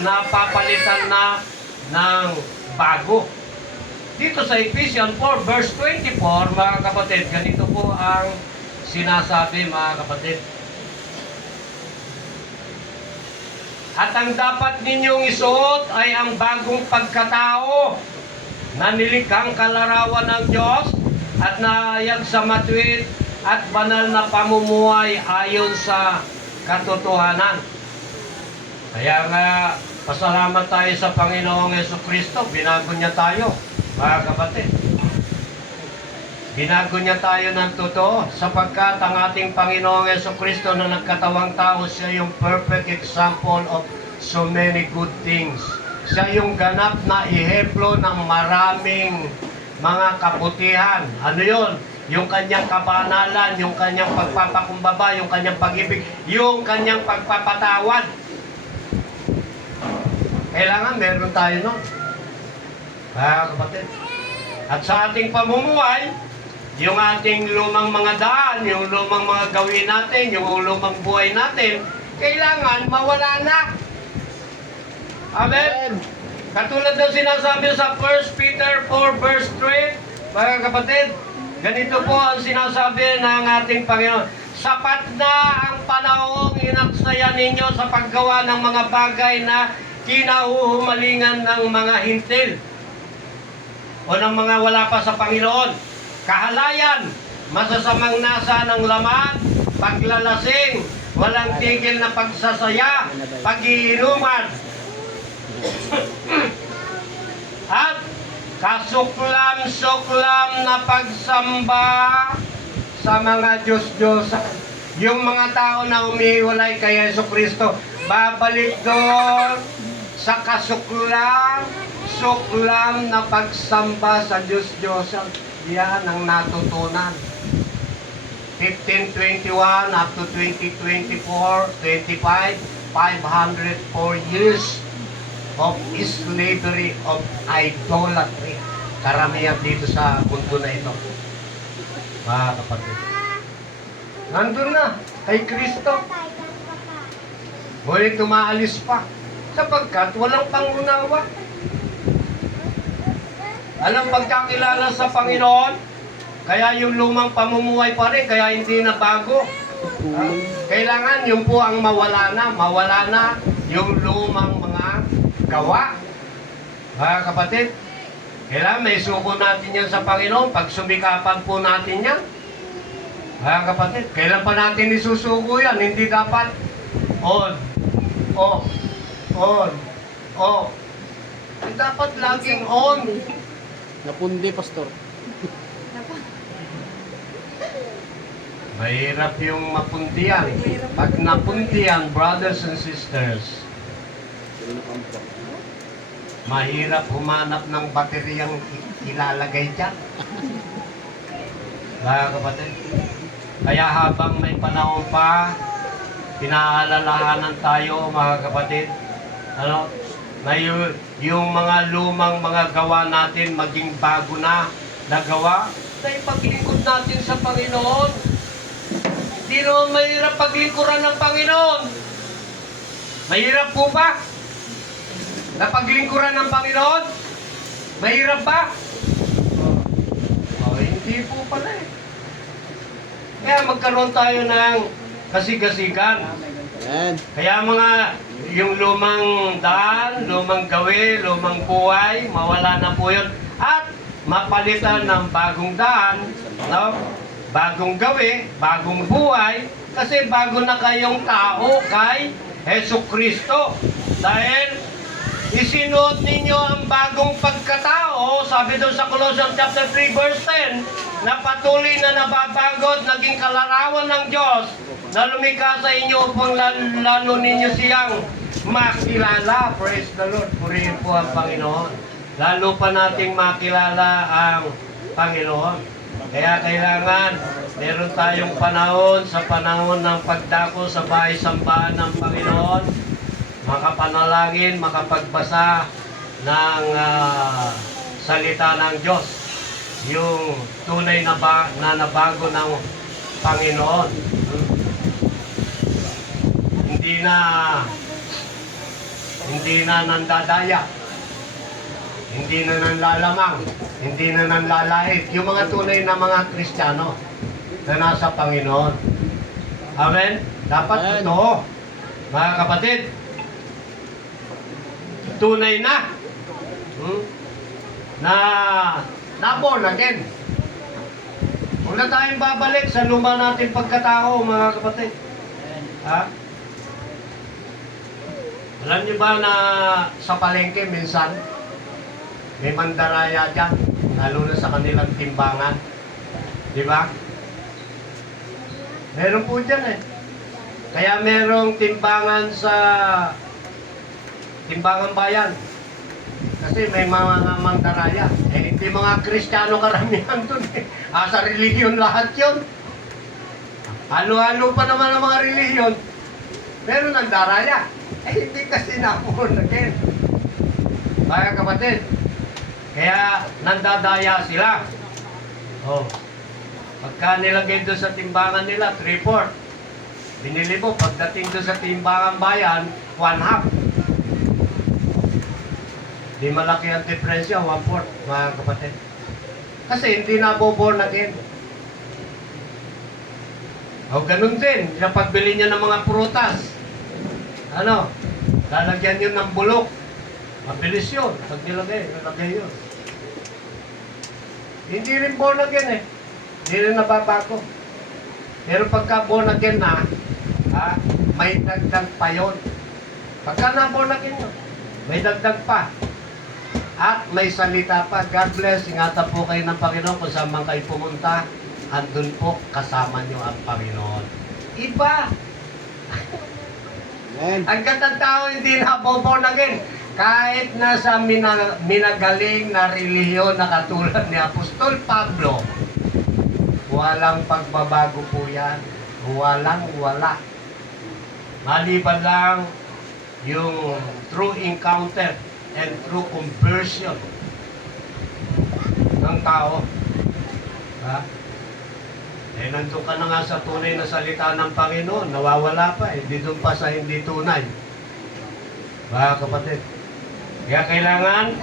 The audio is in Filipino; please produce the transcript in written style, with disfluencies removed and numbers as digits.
napapalitan na ng bago. Dito sa Ephesians 4 verse 24, mga kapatid, ganito po ang sinasabi, mga kapatid. At ang dapat ninyong isuot ay ang bagong pagkatao na nilikhang kalarawan ng Diyos at naayag sa matuwid at banal na pamumuhay ayon sa katotohanan. Kaya nga, pasalamat tayo sa Panginoong Jesucristo. Binago niya tayo, mga kapatid. Binago niya tayo ng totoo sapagkat ang ating Panginoong Jesucristo na nagkatawang tao, siya yung perfect example of so many good things. Siya yung ganap na ehemplo ng maraming mga kabutihan. Ano yun? Yung kanyang kabanalan, yung kanyang pagpapakumbaba, yung kanyang pag-ibig, yung kanyang pagpapatawad. Kailangan meron tayo nun. Kapatid. At sa ating pamumuhay, yung ating lumang mga daan, yung lumang mga gawin natin, yung lumang buhay natin, kailangan mawala na. Amen? Katulad ng sinasabi sa 1 Peter 4 verse 3, mga kapatid, ganito po ang sinasabi ng ating Panginoon. Sapat na ang panahong inaksaya ninyo sa paggawa ng mga bagay na kinahuhumalingan ng mga hintil o ng mga wala pa sa Panginoon. Kahalayan, masasamang nasa ng laman, paglalasing, walang tigil na pagsasaya, pag-iinuman, at kasuklam-suklam na pagsamba sa mga Diyos-Diyosan. Yung mga tao na umihiwalay kay Jesucristo, babalik doon sa kasuklam na pagsamba sa Diyos-Diyosan. Yan ang natutunan. 1521 up to 2024, 25, 504 years of slavery of idolatry. Karamihan dito sa mundo na ito. Mga kapatid. Nandun na, kay Kristo. Ngunit umaalis pa. Sapagkat walang pangunawa. Alam, pagkakilala sa Panginoon, kaya yung lumang pamumuhay pa rin, kaya hindi na bago. Kailangan yung po ang mawala na yung lumang mga gawa. Mga kapatid, kailangan may suko natin yan sa Panginoon, pag sumikapan po natin yan. Mga kapatid, kailan pa natin isusuko yan? Hindi dapat on, off, on, off. Dapat laging on. Napundi, Pastor. Mahirap yung mapuntian. Pag napuntian, brothers and sisters, mahirap humanap ng bateryang ilalagay dyan. Mga kapatid. Kaya habang may panahon pa, pinaalalahanan tayo, mga kapatid, na yung mga lumang mga gawa natin maging bago na gawa, na ipaglingkod natin sa Panginoon. Hindi naman mahirap paglingkuran ng Panginoon. Mahirap po ba na paglingkuran ng Panginoon? Mahirap ba? Hindi po pala eh. Kaya magkaroon tayo ng kasigasigan. Kaya yung lumang daan, lumang gawi, lumang buhay, mawala na po yun. At mapalitan ng bagong daan, no? Bagong gawi, bagong buhay, kasi bago na kayong tao kay Jesucristo. Dahil isinuot ninyo ang bagong pagkatao, sabi doon sa Colossians chapter 3 verse 10, na patuloy na nababagot, naging kalarawan ng Diyos, na lumikha sa inyo upang lalo ninyo siyang makilala. Praise the Lord. Purihin po ang Panginoon. Lalo pa nating makilala ang Panginoon. Kaya kailangan meron tayong panahon sa panahon ng pagdako sa bahay-sambahan ng Panginoon, makapanalangin, makapagbasa ng salita ng Diyos, yung tunay na nabago ng Panginoon. hindi na nandadaya, hindi na nanlalamang, hindi na nanlalait. Yung mga tunay na mga Kristiyano na nasa Panginoon. Amen? Dapat Amen. totoo. Mga kapatid, tunay na. Na born again. Huwag na tayong babalik sa luma natin pagkatao, mga kapatid. Ha? Alam niyo ba na sa palengke minsan, may mandaraya dyan, lalo na sa kanilang timbangan. Di ba? Meron po dyan eh. Kaya merong timbangan sa timbangan bayan. Kasi may mga mandaraya. Eh, hindi mga Kristiyano karamihan dun eh. Sa relihiyon lahat yun. Ano-ano pa naman ang mga relihiyon. Meron ang daraya. Eh, hindi kasi na-born again. Kaya kapatid, kaya nandadaya sila. Oh. Pagka nilagay doon sa timbangan nila, 3/4. Binili mo, pagdating doon sa timbangan bayan, 1/2. Di malaki ang diferensya, 1/4, mga kapatid. Kasi hindi na born again. O ganun din, yung pagbili niya ng mga prutas. Ano? Lalagyan yun ng bulok. Mabilis yun. Pag nilagay yun. Hindi rin born again eh. Hindi rin nababago. Pero pagka born again na, may dagdag pa yun. Pagka na born again yun, may dagdag pa. At may salita pa. God bless. Ingatan po kayo ng Panginoon kung saan man kayo pumunta. Andun po kasama nyo ang Panginoon. Iba. Amen. Ang gandang tao hindi na born again. Kahit nasa minagaling na relihiyon na katulad ni Apostol Pablo, walang pagbabago po yan. Walang-wala. Maliban lang yung true encounter and true conversion ng tao. Ha? Eh, nandun ka na nga sa tunay na salita ng Panginoon, nawawala pa eh, hindi doon pa sa hindi tunay. Mga kapatid, kaya kailangan